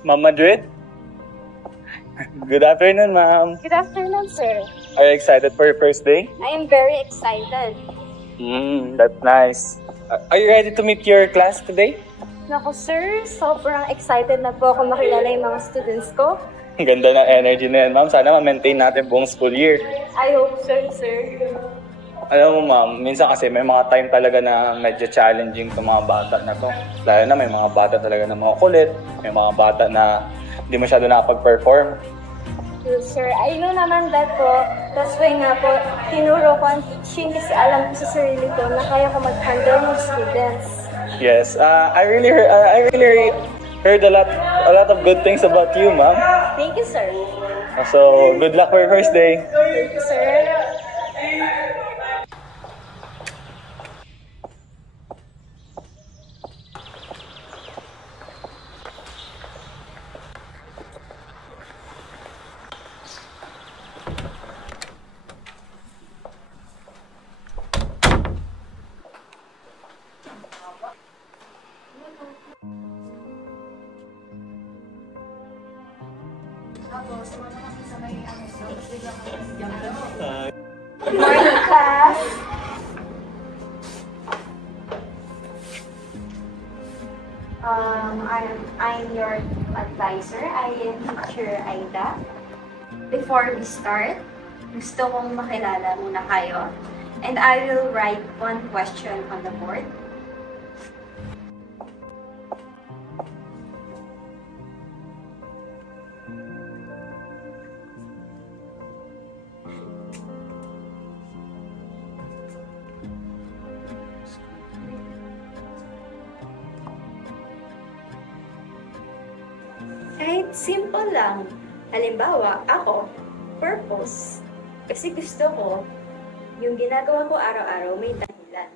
Ma'am Madrid? Good afternoon, ma'am. Good afternoon, sir. Are you excited for your first day? I am very excited. That's nice. Are you ready to meet your class today? Naku, sir, sobrang excited na po ako makilala yung mga students ko. Ang ganda ng energy na yan, ma'am. Sana ma-maintain natin buong school year. I hope so, sir. Alam mo, ma'am, minsan kasi may mga time talaga na medyo challenging sa mga bata na to. Lalo na may mga bata talaga na mga kulit, may mga bata na hindi masyado nakapag-perform. Sir, I know naman that po. That's why nga po, tinuro ko ang teaching kasi alam ko sa sarili ko na kaya ko mag-handle ng students. Yes, I really heard a lot of good things about you, ma'am. Thank you, sir. So, good luck for your first day. Thank you, sir. Good morning, class. I'm your advisor. I am Teacher Aida. Before we start, gusto kong makilala muna kayo. And I will write one question on the board. Kahit simple lang. Halimbawa, ako, purpose. Kasi gusto ko, yung ginagawa ko araw-araw may dahilan.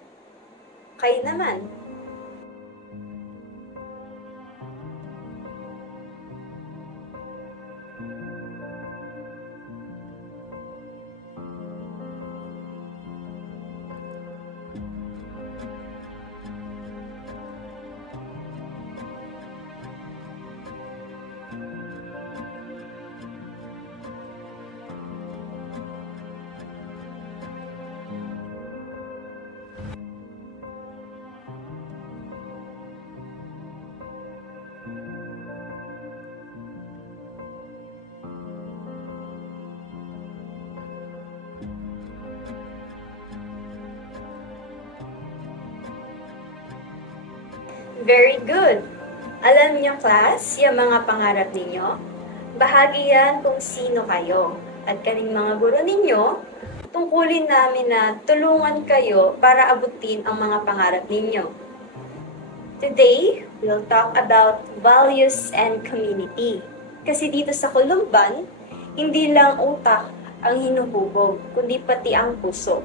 Kayo naman. Very good! Alam niyo, class, yung mga pangarap ninyo, bahagi yan kung sino kayo. At kaming mga guro ninyo, tungkulin namin na tulungan kayo para abutin ang mga pangarap ninyo. Today, we'll talk about values and community. Kasi dito sa Kulumban, hindi lang utak ang hinuhubog, kundi pati ang puso.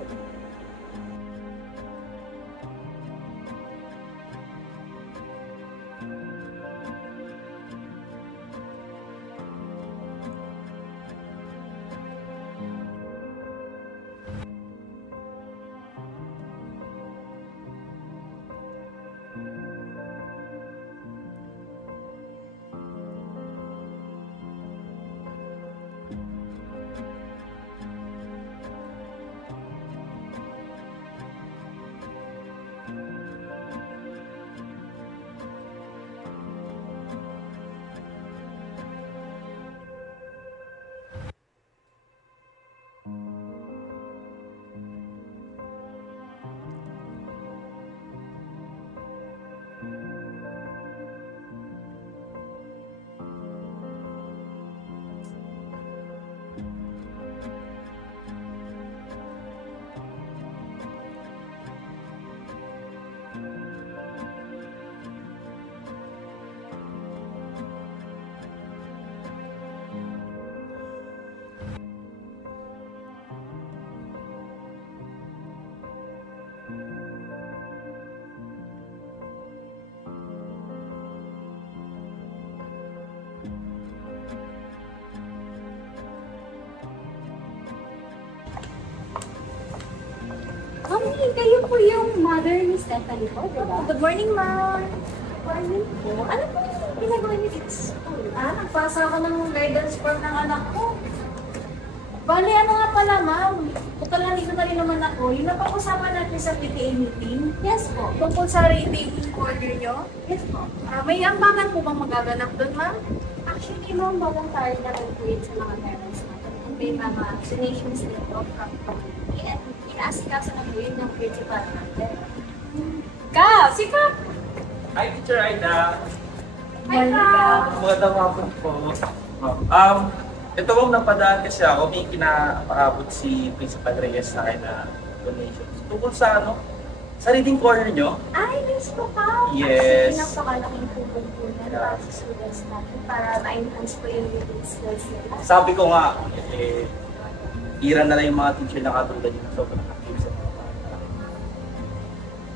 Mami, kayo po yung mother ni Stephanie po, diba? Good morning, ma'am. Morning po. Ano po yung ginagawa niyo dito sa school? Nagpasa ako ng guidance form ng anak ko. Bali, ano nga pala, ma'am? Nandito na rin naman ako. Yung napag-usapan natin sa PTA meeting. Yes po. Tungkol sa rating order nyo. Yes po. May ambangan po bang magaganap doon, ma'am? Actually, ma'am, voluntary na nag-create sa mga parents natin. Kung may mga donations nito from community at inaasikaso ng grade ng principal natin. Kap! Si Kap! Hi, Teacher Aida. Hi, Kap! Magandang hapon po. Ito mong napadaan kasi ako, may kinapaabot si Principal Reyes sa akin na donations. Tungkol sa sa reading corner nyo. Ay, yes po, Kap. Yes. Actually, napakalaking tulong po na para sa students natin para ma-enhance po yung reading skills nila. Sabi ko nga, ira na lang yung mga teacher na katulad yung sobrang active sa mga bata.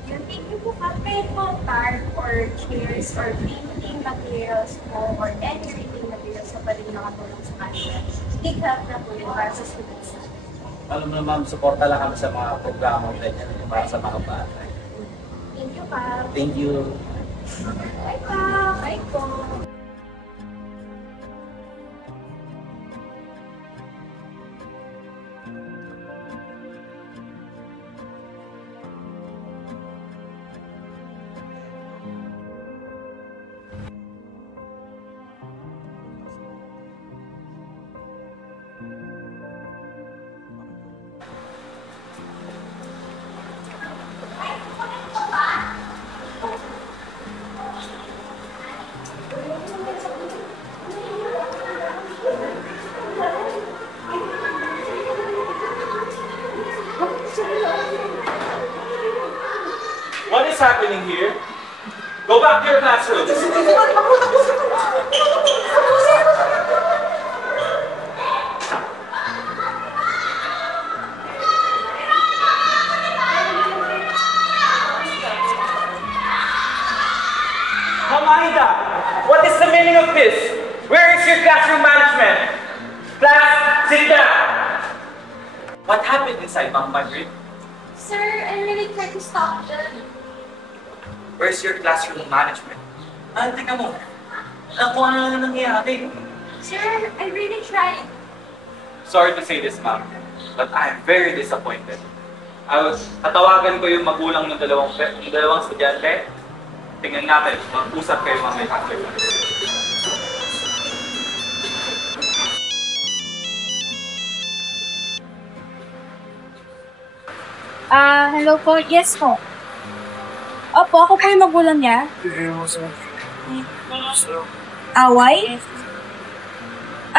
Yung thank you po, Kap. Kahit po card or chairs or painting materials po or any reading materials na pa rin nakatulong sa kanila. Big help na po yun para sa students natin. Alam mo na ma'am, suporta lang kami sa mga programa ganyan para sa mga bata. Thank you, Kap. Thank you. Bye, Kap. Bye po. What is happening here? Go back to your classroom. Ma'am Aida, what is the meaning of this? Where is your classroom management? Class, sit down. What happened inside, Ma'am Margaret? Sir, I really tried to stop them. Where's your classroom management? Teka mo. Kung ano na nangyayari. Sir, I really tried. Sorry to say this, ma'am, but I am very disappointed. Tatawagan ko yung magulang ng dalawang estudyante. Tingnan natin, mag-usap kayo mamaya after. Hello po. Yes po. Opo, ako po yung magulang niya. Away?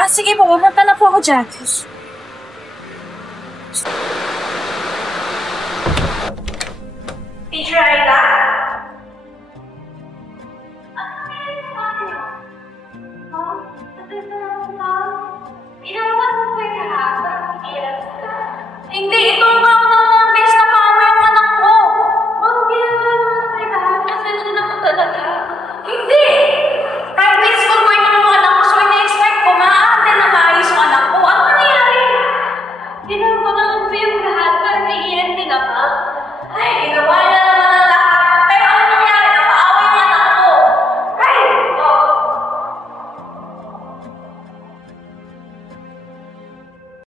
Sige po. Pumunta na po ako dyan. Teacher Aida? Hindi, ito ang mga best na kamo yung anak ko. Ma'am, ginawa naman tayo lahat. Pasensya na po talaga. Hindi! Private school ko yung mga anak ko, so ina-expect ko ma-attend na maayos yung anak ko. Ano nangyari? Ginawa naman po yung lahat, pero may iyan din ako. Ay, ginawa